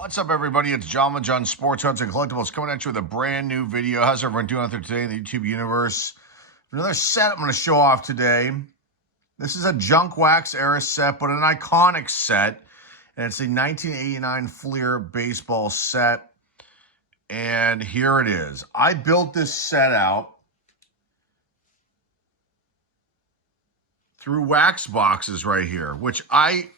What's up, everybody? It's John John Sports Hunts and Collectibles coming at you with a brand new video. How's everyone doing out there today in the YouTube universe? Another set I'm going to show off today. This is a junk wax era set, but an iconic set. And it's a 1989 Fleer baseball set. And here it is. I built this set out through wax boxes right here, which I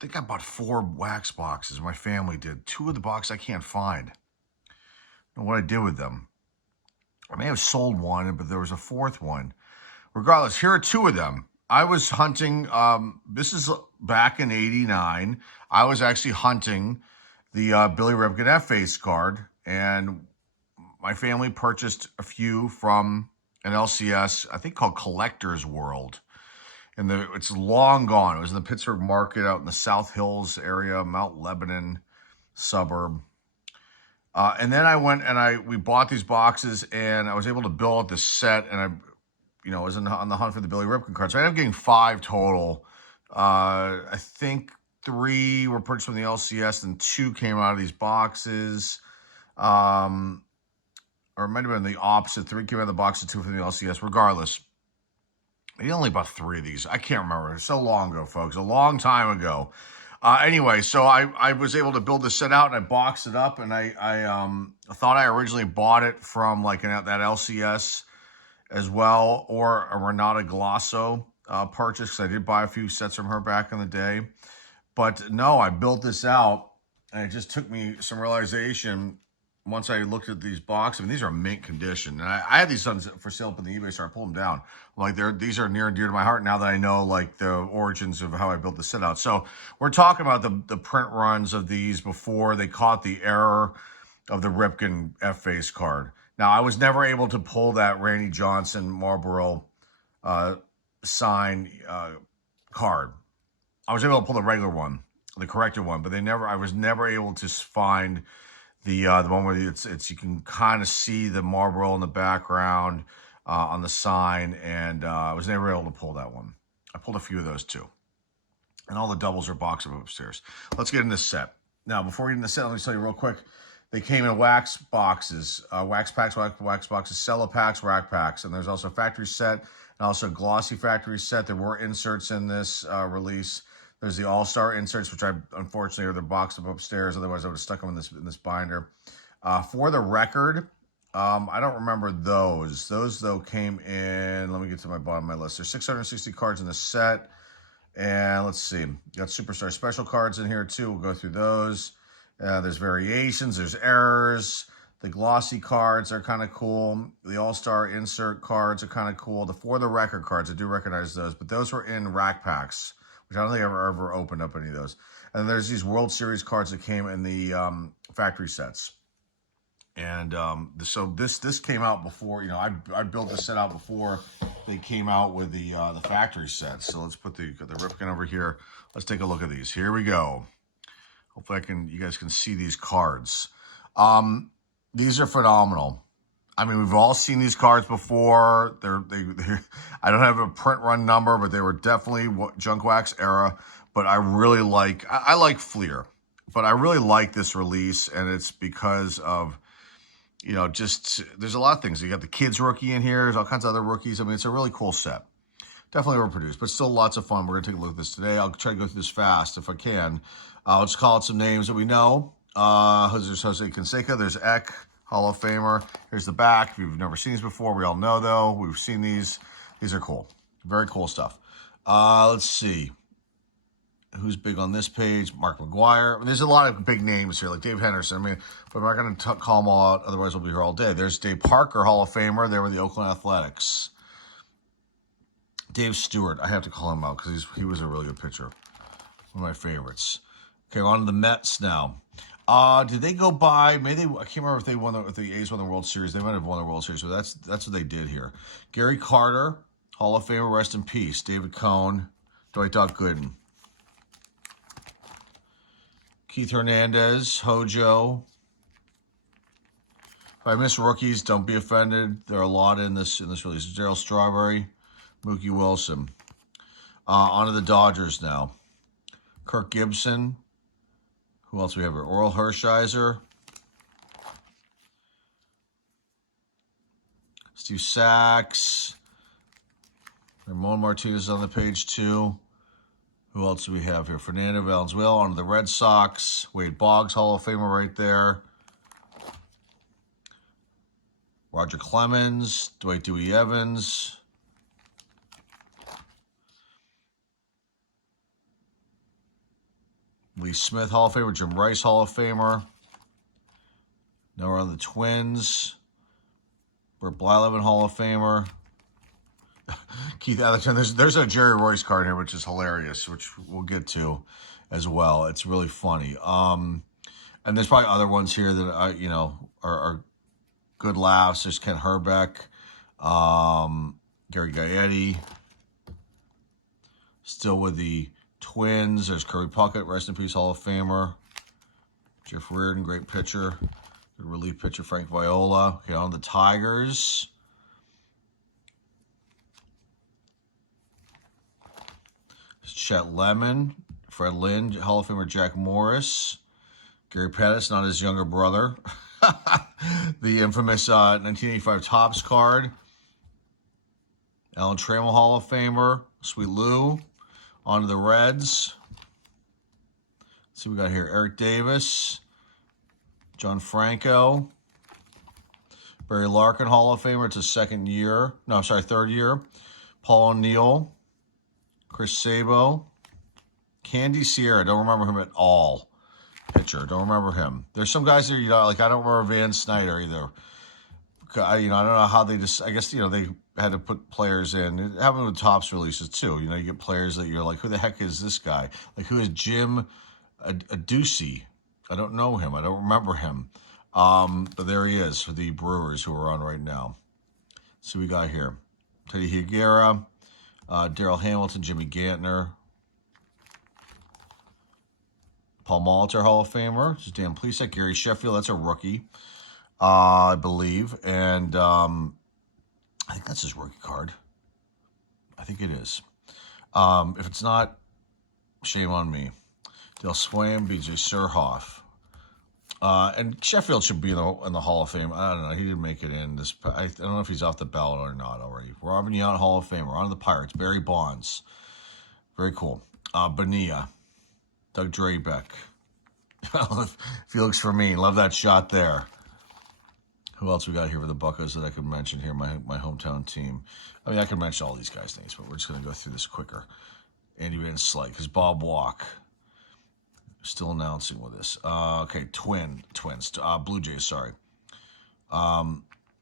think I bought 4 wax boxes. My family did. 2 of the boxes I can't find. I don't know what I did with them. I may have sold one, but there was a 4th one. Regardless, here are 2 of them. I was hunting, this is back in '89. I was actually hunting the Billy Ripken F-Face card, and my family purchased a few from an LCS, I think called Collector's World. And it's long gone. It was in the Pittsburgh market out in the South Hills area, Mount Lebanon suburb. And then I went and we bought these boxes, and I was able to build this set, and I was on the hunt for the Billy Ripken cards. So I ended up getting 5 total. I think 3 were purchased from the LCS, and 2 came out of these boxes. Or it might have been the opposite. 3 came out of the box, and 2 from the LCS. Regardless, I only bought 3 of these. I can't remember. It's so long ago, folks. A long time ago. Anyway, so I was able to build this set out, and I boxed it up, and I thought I originally bought it from like that LCS as well, or a Renata Glasso purchase, because I did buy a few sets from her back in the day. But no, I built this out, and it just took me some realization once I looked at these boxes. I mean, these are mint condition. And I had these for sale up in the eBay, so I pulled them down. Like, these are near and dear to my heart now that I know, like, the origins of how I built the set out. So we're talking about the print runs of these before they caught the error of the Ripken F-Face card. Now, I was never able to pull that Randy Johnson Marlboro sign card. I was able to pull the regular one, the corrected one, but I was never able to find the one where it's you can kind of see the Marlboro in the background on the sign, and I was never able to pull that one. I pulled a few of those too, and all the doubles are boxed up upstairs. Let's get in this set. Now, before we get in the set, let me tell you real quick. They came in wax boxes, wax packs, wax boxes, cello packs, rack packs, and there's also a factory set and also a glossy factory set. There were inserts in this release. There's the All-Star inserts, which unfortunately, they're boxed up upstairs. Otherwise, I would have stuck them in this binder. For the record, I don't remember those. Those, though, came in, let me get to my bottom of my list. There's 660 cards in the set. And let's see. Got Superstar Special cards in here, too. We'll go through those. There's variations. There's errors. The glossy cards are kind of cool. The All-Star insert cards are kind of cool. The For the Record cards, I do recognize those. But those were in rack packs, which I don't think I've ever opened up any of those. And there's these World Series cards that came in the factory sets. And so this came out before, I built this set out before they came out with the factory sets. So let's put the Ripken over here. Let's take a look at these. Here we go. Hopefully you guys can see these cards. These are phenomenal. I mean, we've all seen these cards before. I don't have a print run number, but they were definitely junk wax era. But I really I like Fleer, but I really like this release, and it's because of, there's a lot of things. You got the kids rookie in here. There's all kinds of other rookies. I mean, it's a really cool set. Definitely overproduced, but still lots of fun. We're going to take a look at this today. I'll try to go through this fast if I can. I'll just call out some names that we know. There's Jose Canseco. There's Eck, Hall of Famer. Here's the back. If you've never seen these before, we all know, though. We've seen these. These are cool. Very cool stuff. Let's see. Who's big on this page? Mark McGuire. I mean, there's a lot of big names here, like Dave Henderson. I mean, but I'm not going to call them all out. Otherwise, we'll be here all day. There's Dave Parker, Hall of Famer. They were the Oakland Athletics. Dave Stewart. I have to call him out because he was a really good pitcher. One of my favorites. Okay, on to the Mets now. Did they go by? Maybe I can't remember if the A's won the World Series. They might have won the World Series, but that's what they did here. Gary Carter, Hall of Famer, rest in peace. David Cohn, Dwight Gooden. Keith Hernandez, Hojo. If I miss rookies, don't be offended. There are a lot in this release. Darryl Strawberry, Mookie Wilson. On to the Dodgers now. Kirk Gibson, Who else we have here? Oral Hershiser. Steve Sachs. Ramon Martinez on the page too. Who else do we have here? Fernando Valenzuela on the Red Sox. Wade Boggs, Hall of Famer right there. Roger Clemens, Dwight Dewey Evans. Lee Smith, Hall of Famer. Jim Rice, Hall of Famer. Now we're on the Twins. Bert Blyleven, Hall of Famer. Keith Atherton. There's a Jerry Royce card here, which is hilarious, which we'll get to as well. It's really funny. And there's probably other ones here that are good laughs. There's Ken Herbeck, Gary Gaetti. Still with the Twins. There's Kirby Puckett, rest in peace, Hall of Famer. Jeff Reardon, great pitcher. Good relief pitcher, Frank Viola. Okay, on the Tigers. Chet Lemon, Fred Lynn, Hall of Famer Jack Morris. Gary Pettis, not his younger brother. The infamous 1985 Topps card. Alan Trammell, Hall of Famer. Sweet Lou. On to the Reds. Let's see what we got here. Eric Davis. John Franco. Barry Larkin, Hall of Famer. It's his third year. Paul O'Neill. Chris Sabo. Candy Sierra. Don't remember him at all. Pitcher. Don't remember him. There's some guys that, I don't remember Van Snyder either. I don't know how they just, I guess, they had to put players in. It happened with Topps releases too. You get players that you're like, who the heck is this guy? Like, who is Jim Adducci? I don't know him. I don't remember him. But there he is for the Brewers who are on right now. Let's see what we got here. Teddy Higuera, Darrell Hamilton, Jimmy Gantner, Paul Molitor, Hall of Famer. This is Dan Plesac. Gary Sheffield, that's a rookie, I believe. And I think that's his rookie card. I think it is. If it's not, shame on me. Dale Swain, B.J. Surhoff. And Sheffield should be in the Hall of Fame. I don't know. He didn't make it in. I don't know if he's off the ballot or not already. Robin Yount, Hall of Famer. On to the Pirates. Barry Bonds. Very cool. Bonilla. Doug Drabeck. Felix Fermin. Love that shot there. Who else we got here for the Buccos that I could mention here? My hometown team. I mean, I could mention all these guys' names, but we're just going to go through this quicker. Andy Van Slyke. Because Bob Walk. Still announcing with us. Okay, Twins. Blue Jays, sorry.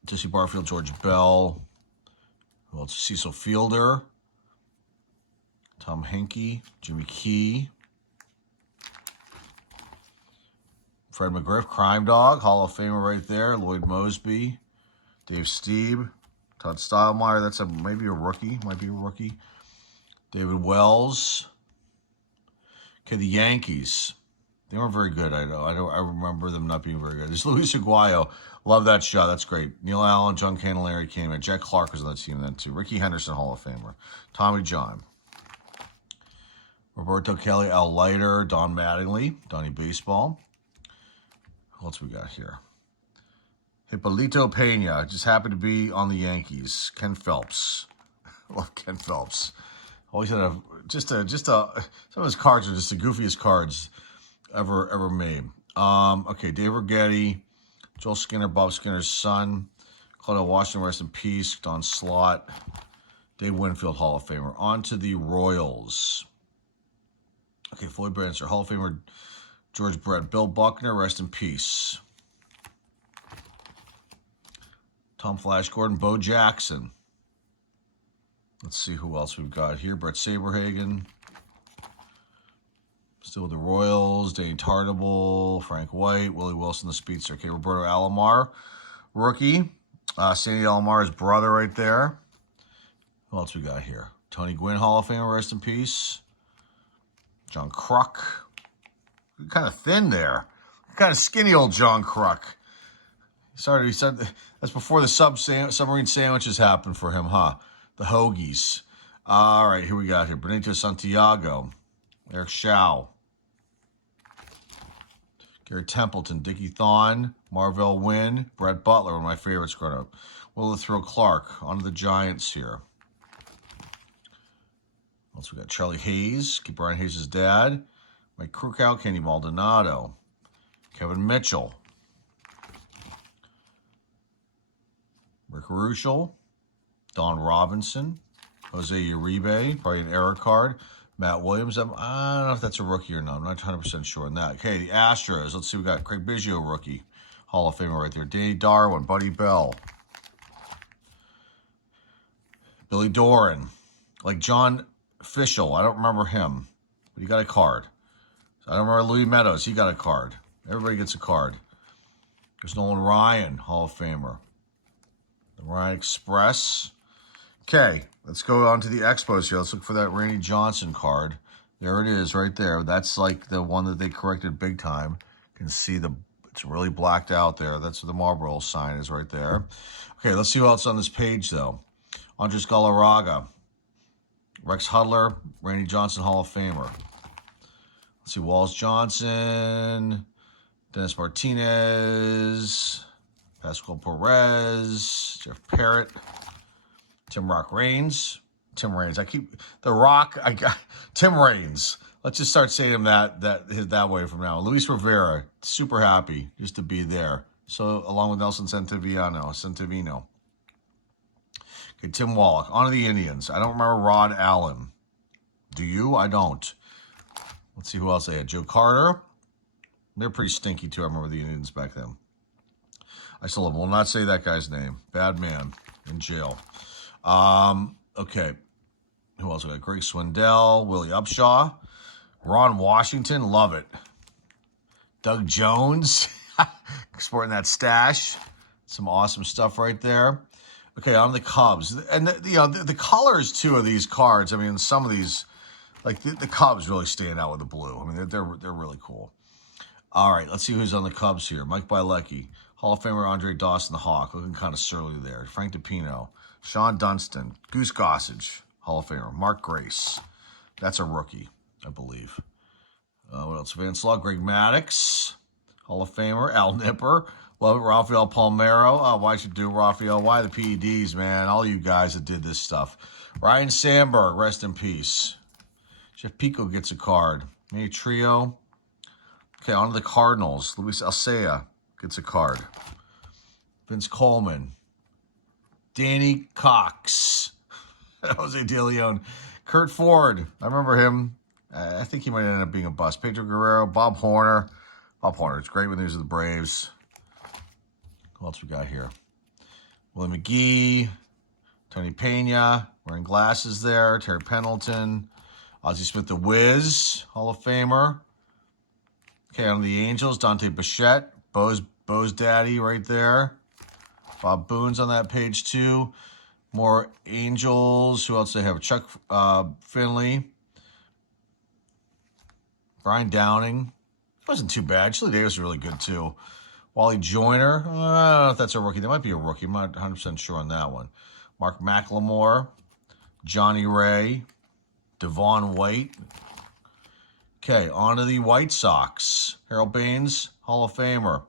Jesse Barfield, George Bell. Who else? Cecil Fielder. Tom Henke. Jimmy Key. Fred McGriff, Crime Dog, Hall of Famer right there. Lloyd Mosby. Dave Stieb. Todd Stilemeyer, that's maybe a rookie. Might be a rookie. David Wells. Okay, the Yankees. They weren't very good. I remember them not being very good. There's Luis Aguayo. Love that shot. That's great. Neil Allen, John Candelaria came in. Jack Clark was on that team then too. Ricky Henderson, Hall of Famer. Tommy John. Roberto Kelly, Al Leiter, Don Mattingly, Donnie Baseball. Who else we got here? Hippolito Pena. Just happened to be on the Yankees. Ken Phelps. Love Ken Phelps. Always had some of his cards are just the goofiest cards ever made. Okay, Dave Righetti, Joel Skinner, Bob Skinner's son, Claudio Washington, rest in peace, Don Slott, Dave Winfield, Hall of Famer. On to the Royals. Okay, Floyd Bannister, Hall of Famer, George Brett, Bill Buckner, rest in peace. Tom Flash Gordon, Bo Jackson. Let's see who else we've got here. Brett Saberhagen. Still with the Royals. Danny Tartable. Frank White. Willie Wilson, the speedster. Okay, Roberto Alomar. Rookie. Sandy Alomar's brother right there. Who else we got here? Tony Gwynn, Hall of Famer, rest in peace. John Kruk. Kind of thin there. Kind of skinny old John Kruk. Sorry, he said that's before the submarine sandwiches happened for him, huh? The hoagies. All right, here we got here. Benito Santiago. Eric Shao. Gary Templeton, Dickie Thon, Marvell Wynn, Brett Butler, one of my favorites growing up. Willa Thrill Clark, onto the Giants here. Also, we got Charlie Hayes, keep Brian Hayes' dad. Mike Krukow, Kenny Maldonado, Kevin Mitchell, Rick Ruschel, Don Robinson, Jose Uribe, probably an error card. Matt Williams, I don't know if that's a rookie or not. I'm not 100% sure on that. Okay, the Astros. Let's see, we got Craig Biggio, rookie. Hall of Famer right there. Danny Darwin, Buddy Bell. Billy Doran. Like John Fischel, I don't remember him, but he got a card. I don't remember Louis Meadows, he got a card. Everybody gets a card. There's Nolan Ryan, Hall of Famer. The Ryan Express. Okay, let's go on to the Expos here. Let's look for that Randy Johnson card. There it is right there. That's like the one that they corrected big time. You can see it's really blacked out there. That's what the Marlboro sign is right there. Okay, let's see who else on this page, though. Andres Galarraga. Rex Hudler, Randy Johnson, Hall of Famer. Let's see, Wallace Johnson, Dennis Martinez, Pascual Perez, Jeff Parrott, Tim Raines. Tim Raines. Tim Raines. Let's just start saying him that way from now. Luis Rivera, super happy just to be there. So along with Nelson Centavino. Okay, Tim Wallach. On to the Indians. I don't remember Rod Allen. Do you? I don't. Let's see who else they had. Joe Carter. They're pretty stinky, too. I remember the Indians back then. I still will not say that guy's name. Bad man. In jail. Okay. Who else we got? Greg Swindell. Willie Upshaw. Ron Washington. Love it. Doug Jones. Sporting that stash. Some awesome stuff right there. Okay, on the Cubs. And, the colors, too, of these cards. I mean, some of these, like, the Cubs really stand out with the blue. I mean, they're really cool. All right, let's see who's on the Cubs here. Mike Bielecki. Hall of Famer Andre Dawson, the Hawk. Looking kind of surly there. Frank DiPino. Sean Dunston. Goose Gossage. Hall of Famer. Mark Grace. That's a rookie, I believe. What else? Vance Law. Greg Maddux. Hall of Famer. Al Nipper. Love it, Rafael Palmeiro. Oh, why should do Rafael? Why the PEDs, man? All you guys that did this stuff. Ryan Sandberg, rest in peace. Jeff Pico gets a card. Maybe Trio. Okay, on to the Cardinals. Luis Alcea gets a card. Vince Coleman. Danny Cox. Jose De Leon. Kurt Ford. I remember him. I think he might end up being a bust. Pedro Guerrero. Bob Horner. Bob Horner. It's great when he was with the Braves. Who else we got here? Willie McGee, Tony Pena, wearing glasses there. Terry Pendleton, Ozzie Smith the Wiz, Hall of Famer. Okay, on the Angels, Dante Bichette, Bo's daddy right there. Bob Boone's on that page too. More Angels. Who else they have? Chuck Finley, Brian Downing. Wasn't too bad. Chili Davis was really good too. Wally Joyner, I don't know if that's a rookie. That might be a rookie. I'm not 100% sure on that one. Mark McLemore, Johnny Ray, Devon White. Okay, on to the White Sox. Harold Baines, Hall of Famer.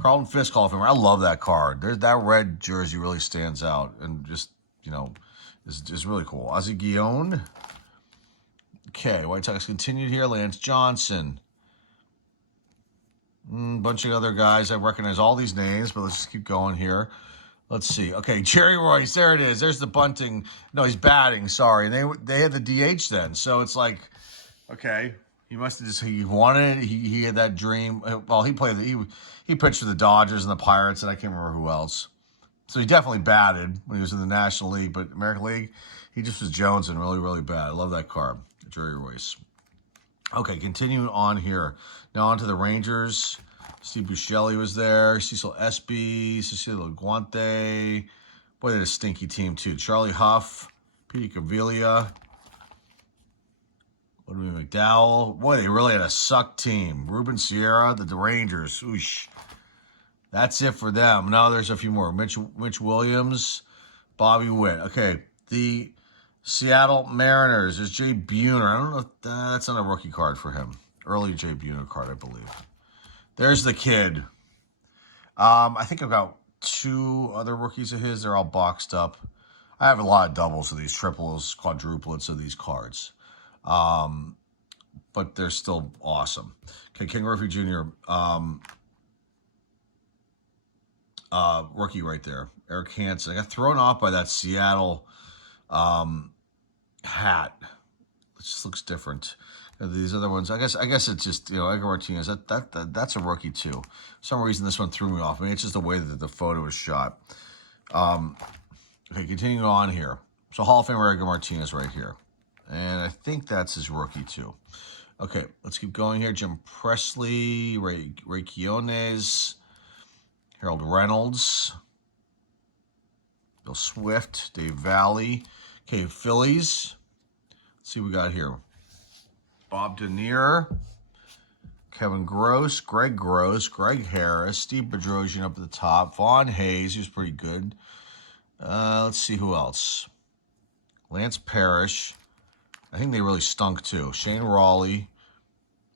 Carlton Fisk, Hall of Famer. I love that card. That red jersey really stands out and just, is really cool. Ozzie Guillon. Okay, White Sox continued here. Lance Johnson. Bunch of other guys. I recognize all these names, but let's just keep going here. Let's see. Okay, Jerry Royce. There it is. There's the bunting. No, he's batting. Sorry. They had the DH then. So it's like, okay, he must have he wanted it. He had that dream. Well, he pitched for the Dodgers and the Pirates, and I can't remember who else. So he definitely batted when he was in the National League, but American League, he just was jonesing really, really bad. I love that card, Jerry Royce. Okay, continuing on here. Now on to the Rangers. Steve Buscemi was there. Cecil Espy, Cecilio Guante. Boy, they had a stinky team, too. Charlie Huff, Pete Cavilla, Woodley McDowell. Boy, they really had a suck team. Ruben Sierra, the Rangers. Oosh. That's it for them. Now there's a few more. Mitch Williams, Bobby Witt. Okay, the Seattle Mariners. There's Jay Buhner. I don't know if that's not a rookie card for him. Early Jay Buhner card, I believe. There's the kid. I think I've got 2 other rookies of his. They're all boxed up. I have a lot of doubles of these, triples, quadruplets of these cards. But they're still awesome. Okay, King Griffey Jr., rookie right there. Eric Hansen. I got thrown off by that Seattle hat. It just looks different. These other ones, I guess it's just, Edgar Martinez. That's a rookie too. For some reason, this one threw me off. I mean, it's just the way that the photo is shot. Okay, continuing on here. So Hall of Famer Edgar Martinez right here, and I think that's his rookie too. Okay, let's keep going here. Jim Presley, Ray Quiones, Harold Reynolds, Bill Swift, Dave Valley. Okay, Phillies. Let's see what we got here. Bob Denier, Kevin Gross, Greg Harris, Steve Bedrosian up at the top, Vaughn Hayes, who's pretty good. Let's see who else. Lance Parrish. I think they really stunk too. Shane Raleigh,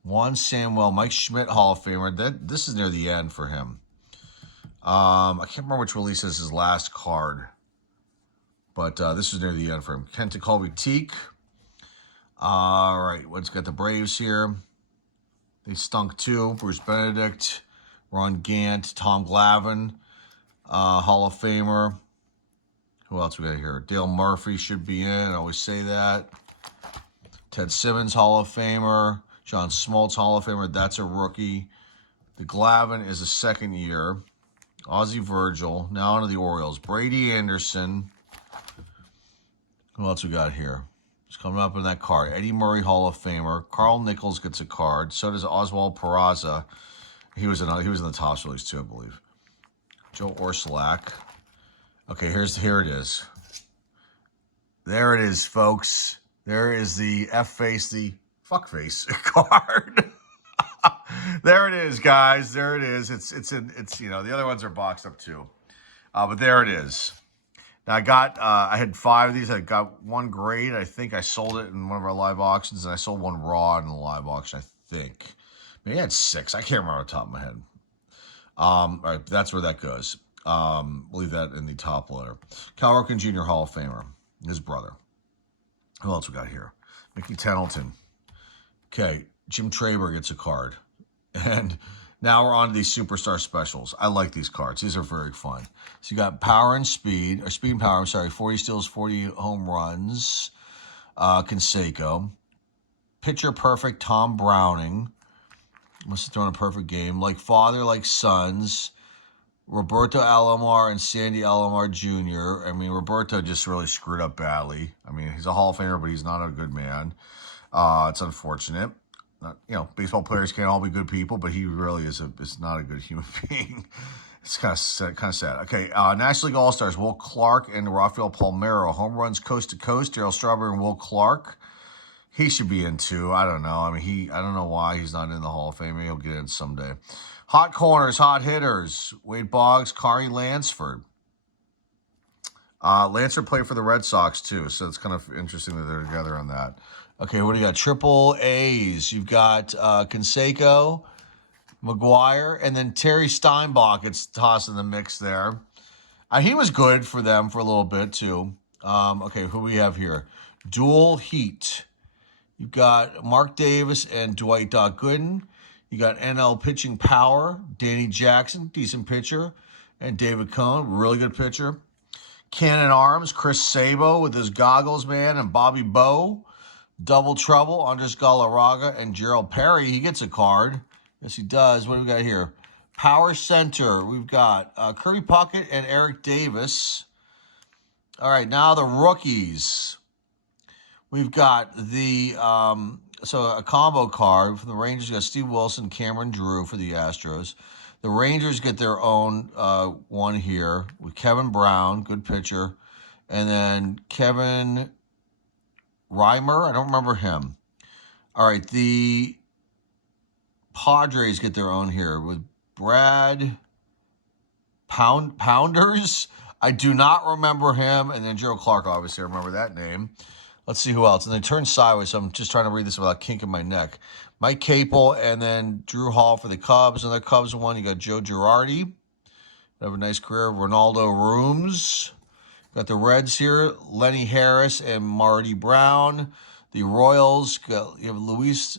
Juan Samuel, Mike Schmidt, Hall of Famer. This is near the end for him. I can't remember which release is his last card, but this is near the end for him. Kent Colby Teak. All right, let's get the Braves here. They stunk too. Bruce Benedict, Ron Gant, Tom Glavine, Hall of Famer. Who else we got here? Dale Murphy should be in. I always say that. Ted Simmons, Hall of Famer. John Smoltz, Hall of Famer. That's a rookie. The Glavine is a second year. Ozzie Virgil. Now onto the Orioles. Brady Anderson. Who else we got here? It's coming up in that card. Eddie Murray, Hall of Famer. Carl Nichols gets a card. So does Oswald Peraza. He was in the Topps release too, I believe. Joe Orsulak. Okay, here it is. There it is, folks. There is the F-face, the fuck-face card. There it is, guys. There it is. It's the other ones are boxed up too. But there it is. Now I had 5 of these. I got 1 grade. I think I sold it in one of our live auctions, and I sold 1 raw in the live auction, I think. Maybe I had 6. I can't remember off the top of my head. All right, that's where that goes. We'll leave that in the top letter. Cal Ripken Jr., Hall of Famer. His brother. Who else we got here? Mickey Tettleton. Okay, Jim Traber gets a card. And now we're on to these superstar specials. I like these cards. These are very fun. So you got Power and Speed, or Speed and Power, I'm sorry, 40 steals, 40 home runs. Canseco. Pitcher Perfect, Tom Browning. Must have thrown a perfect game. Like Father, Like Sons. Roberto Alomar and Sandy Alomar Jr. I mean, Roberto just really screwed up badly. I mean, he's a Hall of Famer, but he's not a good man. It's unfortunate. Baseball players can't all be good people, but he really is not a good human being. It's kind of sad. Okay, National League All-Stars, Will Clark and Rafael Palmeiro. Home runs coast to coast, Darryl Strawberry and Will Clark. He should be in too. I don't know. I mean, I don't know why he's not in the Hall of Fame. Maybe he'll get in someday. Hot corners, hot hitters. Wade Boggs, Kari Lansford. Lansford played for the Red Sox too, so it's kind of interesting that they're together on that. Okay, what do you got? Triple A's. You've got Canseco, McGuire, and then Terry Steinbach gets tossed in the mix there. He was good for them for a little bit too. Okay, who we have here? Dual Heat. You've got Mark Davis and Dwight Gooden. You got NL pitching power, Danny Jackson, decent pitcher, and David Cohn, really good pitcher. Cannon Arms, Chris Sabo with his goggles, man, and Bobby Bowe. Double Trouble, Andres Galarraga and Gerald Perry. He gets a card. Yes, he does. What do we got here? Power Center. We've got Kirby Puckett and Eric Davis. All right, now the rookies. We've got the a combo card from the Rangers. Got Steve Wilson, Cameron Drew for the Astros. The Rangers get their own one here with Kevin Brown, good pitcher, and then Kevin Reimer. I don't remember him. All right, the Padres get their own here with Brad Pounders. I do not remember him, and then Gerald Clark. Obviously, I remember that name. Let's see who else. And they turn sideways, so I'm just trying to read this without kinking my neck. Mike Capel, and then Drew Hall for the Cubs. Another Cubs one, you got Joe Girardi. Have a nice career. Ronaldo Rooms. Got the Reds here, Lenny Harris and Marty Brown. The Royals, you have Luis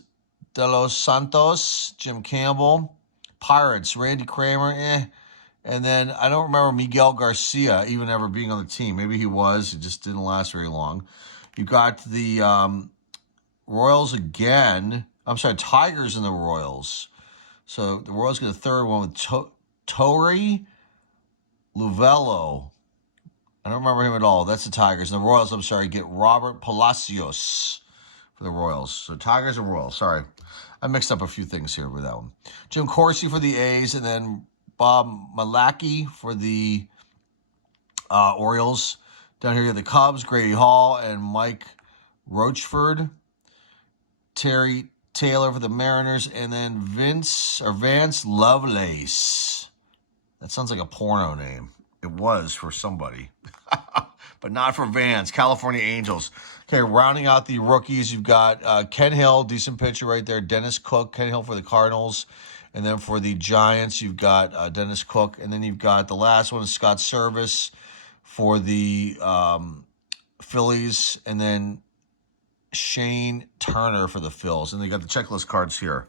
de los Santos, Jim Campbell. Pirates, Randy Kramer, And then I don't remember Miguel Garcia even ever being on the team. Maybe he was. It just didn't last very long. You got the Royals again. I'm sorry, Tigers and the Royals. So the Royals get a third one with Torrey Luvello. I don't remember him at all. That's the Tigers. And the Royals, I'm sorry, get Robert Palacios for the Royals. So Tigers and Royals. Sorry. I mixed up a few things here with that one. Jim Corsi for the A's, and then Bob Malachy for the Orioles. Down here you have the Cubs, Grady Hall and Mike Rochford. Terry Taylor for the Mariners, and then Vance Lovelace. That sounds like a porno name. It was for somebody, but not for Vance. California Angels. Okay, rounding out the rookies, you've got Ken Hill, decent pitcher right there. Dennis Cook, Ken Hill for the Cardinals. And then for the Giants, you've got Dennis Cook. And then you've got the last one, Scott Service for the Phillies. And then Shane Turner for the Phils. And they got the checklist cards here.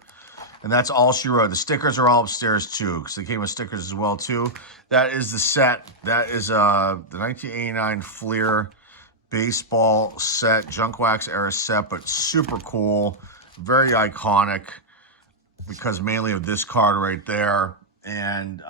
And that's all she wrote. The stickers are all upstairs, too, because they came with stickers as well, too. That is the set. That is the 1989 Fleer baseball set, junk wax era set, but super cool, very iconic, because mainly of this card right there. And,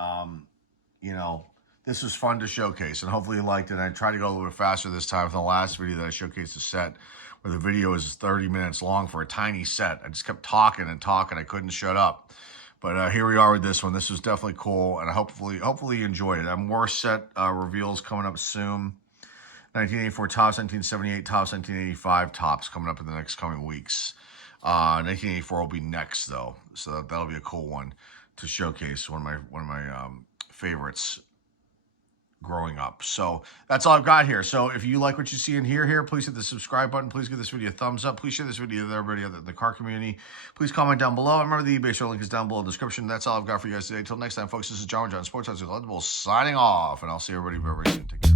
you know, this was fun to showcase, and hopefully you liked it. I tried to go a little bit faster this time from the last video that I showcased the set, where the video is 30 minutes long for a tiny set. I just kept talking and talking. I couldn't shut up. But here we are with this one. This was definitely cool, and hopefully you enjoyed it. I have more set reveals coming up soon. 1984 tops, 1978 tops, 1985 tops coming up in the next coming weeks. 1984 will be next, though, so that'll be a cool one to showcase. One of my favorites growing up. So that's all I've got here. So if you like what you see and hear here, please hit the subscribe button. Please give this video a thumbs up. Please share this video with everybody in the car community. Please comment down below. Remember, the eBay store link is down below in the description. That's all I've got for you guys today. Until next time, folks, this is John Sports House Collectibles signing off, and I'll see everybody very soon. Take care.